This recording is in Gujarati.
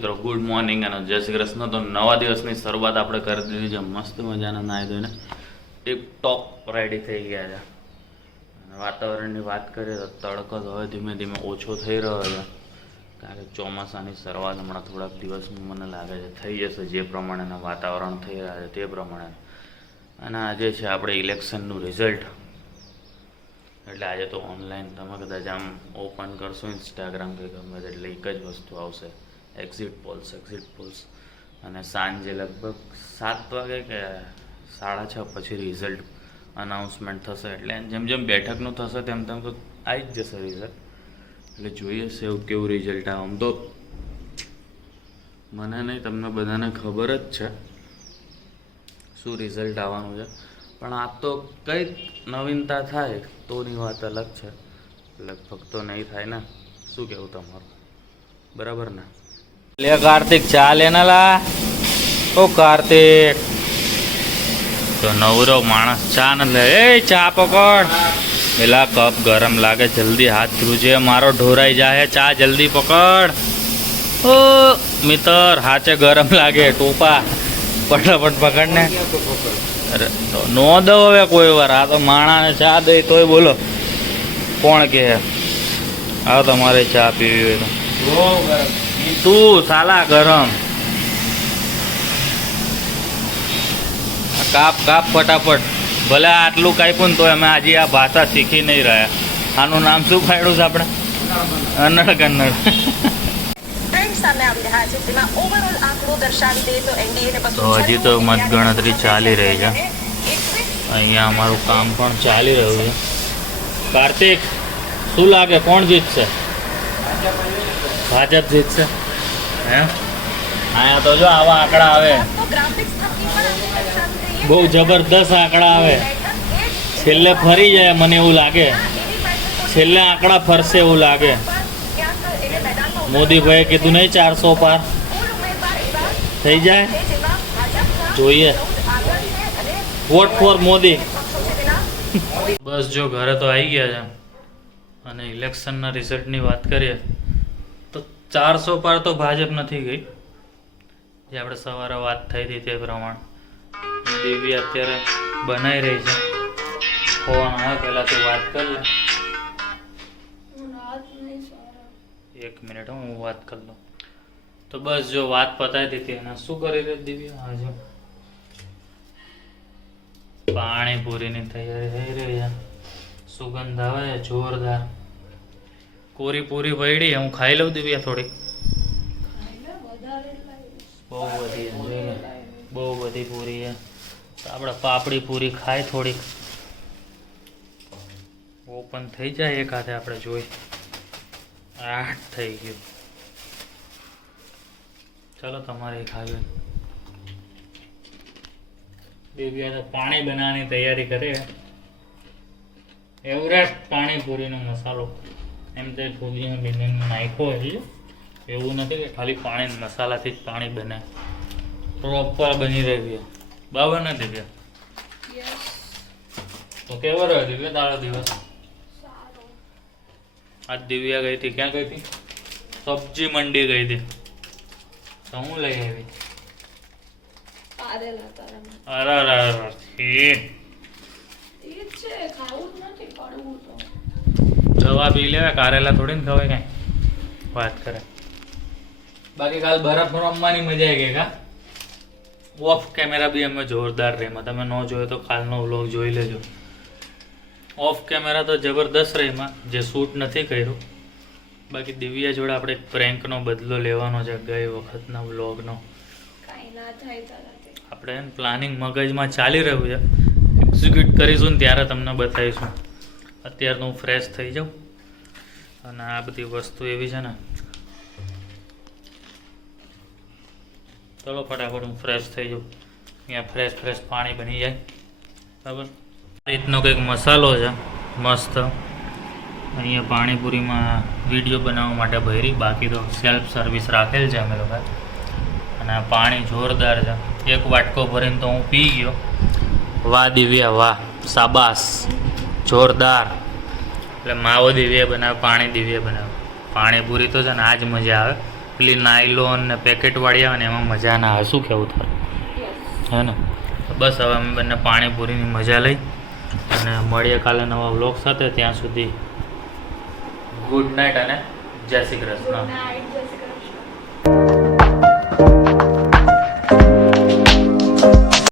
મિત્રો ગુડ મોર્નિંગ અને જય શ્રી કૃષ્ણ. તો નવા દિવસની શરૂઆત આપણે કરી દીધી છે મસ્ત મજાના નાહી ધોઈને ટીપ ટોપ રેડી થઈ ગયા છે. અને વાતાવરણની વાત કરીએ તો તડકો તો હવે ધીમે ધીમે ઓછો થઈ રહ્યો છે, કારણ કે ચોમાસાની શરૂઆત હમણાં થોડાક દિવસમાં મને લાગે છે થઈ જશે, જે પ્રમાણેના વાતાવરણ થઈ રહ્યા છે તે પ્રમાણે. અને આજે છે આપણે ઇલેક્શનનું રિઝલ્ટ, એટલે આજે તો ઓનલાઈન તમે કદાચ આમ ઓપન કરશો ઇન્સ્ટાગ્રામ કે ગમે એટલે એક જ વસ્તુ આવશે, એક્ઝિટ પોલ્સ. અને સાંજે લગભગ 7 વાગે કે 6:30 પછી રિઝલ્ટ અનાઉન્સમેન્ટ થશે. એટલે જેમ જેમ બેઠકનું થશે તેમ તેમ તો આવી જ જશે રિઝલ્ટ. એટલે જોઈએ છે એવું કેવું રિઝલ્ટ આવે. આમ તો મને નહીં, તમને બધાને ખબર જ છે શું રિઝલ્ટ આવવાનું છે, પણ આ તો કંઈક નવીનતા થાય તોની વાત અલગ છે. લગભગ તો નહીં થાય ને, શું કહેવું તમારું? બરાબર ને? લે કાર્તિક ચા લેના લા. ઓ કાર્તિક તો નવરો માણસ ચા ન લે. એ ચા પકડ. પેલા કપ ગરમ લાગે, જલ્દી હાથ ધ્રુજે, મારો ઢોરાઈ જાય. ચા જલ્દી પકડ. ઓ મિત્ર, હાચે ગરમ લાગે. ટોપા ફટાફટ પકડ ને. અરે તો નો દો હવે કોઈ વાર. આ તો માણાને ચા દે તોય બોલો કોણ કે આ તમારે ચા પીવી હોય તો તું સાલા ગરમ. કાપ ફટાફટ. ભલે આટલું કાપ્યું ને તો અમે આજે આ ભાષા શીખી નહીં રહ્યા. આનું નામ શું પાડ્યું છે આપણે? કન્નડ. તો હજી તો મતગણતરી ચાલી રહી છે. અહીંયા અમારું કામ પણ ચાલી રહ્યું છે. કાર્તિક, શું લાગે કોણ જીતશે? ભાજપ જીતશે. હે, અહીંયા તો જો આવા આંકડા આવે, બહુ જબરદસ્ત આંકડા આવે. છેલ્લે ફરી જાય, મને એવું લાગે છેલ્લે આંકડા ફરશે એવું લાગે. મોદીભાઈએ કીધું નહીં 400 પાર થઈ જાય. જોઈએ, વોટ ફોર મોદી. બસ જો ઘરે તો આવી ગયા છે. અને ઇલેક્શનના રિઝલ્ટની વાત કરીએ તો 400 પાર તો ભાજપ નથી ગઈ, જે આપણે સવારે વાત થઈ હતી તે પ્રમાણે. દેવી અત્યારે બનાવી રહી છે. ફોન આવે પહેલાં તું વાત કરી લે. 1 મિનિટ હું વાત કરી લઉં. તો બસ જો વાત પતાવી દીધી. અને શું કરી રહી દિવ્યા? હા, જો પાણીપુરીની તૈયારી થઈ રહી છે. સુગંધ આવે છે જોરદાર. કોરી પૂરી પડી, હું ખાઈ લઉં દિવ્યા થોડીક. બહુ બધી પૂરી છે. આપણે પાપડી પૂરી ખાય થોડીક. ઓપન થઈ જાય એક હાથે, આપણે જોઈ. 8 થઈ ગયું. ચલો તમારે ખાવી. દિવ્યા તો પાણી બનાવવાની તૈયારી કરે. એવરેસ્ટ પાણીપુરીનો મસાલો એમ તો ફૂદીનો લીંબુ નાખ્યો હોય, એવું નથી કે ખાલી પાણી મસાલાથી જ પાણી બને. પ્રોપર બની રહી છે. બરાબર ને દિવ્યા? તો કેવો રહ્યો દિવ્યા તારો દિવસ? આજ દિવ્યા ગઈ હતી. ક્યાં ગઈ હતી? સબ્જી મંડી ગઈ હતી. તો હું લઈ આવી? દવા પી લેવા, કારેલા થોડી ને ખવાય કઈ. વાત કરે. બાકી કાલ બરફ રમવાની મજા આવી ગઈ. કા ઓફ કેમેરા બી અમે જોરદાર રહીમાં. તમે ન જોયો તો કાલનો વ્લોગ જોઈ લેજો. ઓફ કેમેરા તો જબરદસ્ત રહીમાં, જે શૂટ નથી કર્યું. બાકી દિવ્યા જોડે આપણે પ્રેન્કનો બદલો લેવાનો છે ગઈ વખતના વ્લોગનો. આપણે પ્લાનિંગ મગજમાં ચાલી રહ્યું છે, એક્ઝિક્યુટ કરીશું ને ત્યારે તમને બતાવીશું. અત્યારે તો હું ફ્રેશ થઈ જાઉં. અને આ બધી વસ્તુ એવી છે ને, ચલો ફટાફટ હું ફ્રેશ થઈ જાઉં. અહીંયા ફ્રેશ પાણી બની જાય. બરાબર, આ રીતનો કંઈક મસાલો છે મસ્ત. અહીંયા પાણીપુરીમાં વિડીયો બનાવવા માટે ભરી, બાકી તો સેલ્ફ સર્વિસ રાખેલ છે અમે લોકો. અને આ પાણી જોરદાર છે. 1 વાટકો ભરીને તો હું પી ગયો. વાહ દિવ્યા વાહ, શાબાશ, જોરદાર. એટલે માવો દિવ્યા બનાવે, પાણી દિવ્યા બનાવે. પાણીપુરી તો છે ને આ જ મજા આવે. પેલી નાયલોન ને પેકેટવાળી આવે ને એમાં મજા ના આવે. શું કહેવું તારું? હે ને? બસ હવે અમે બંને પાણીપુરીની મજા લઈ અને મળીએ કાલે નવા વ્લોગ સાથે. ત્યાં સુધી ગુડ નાઇટ અને જય શ્રી કૃષ્ણ.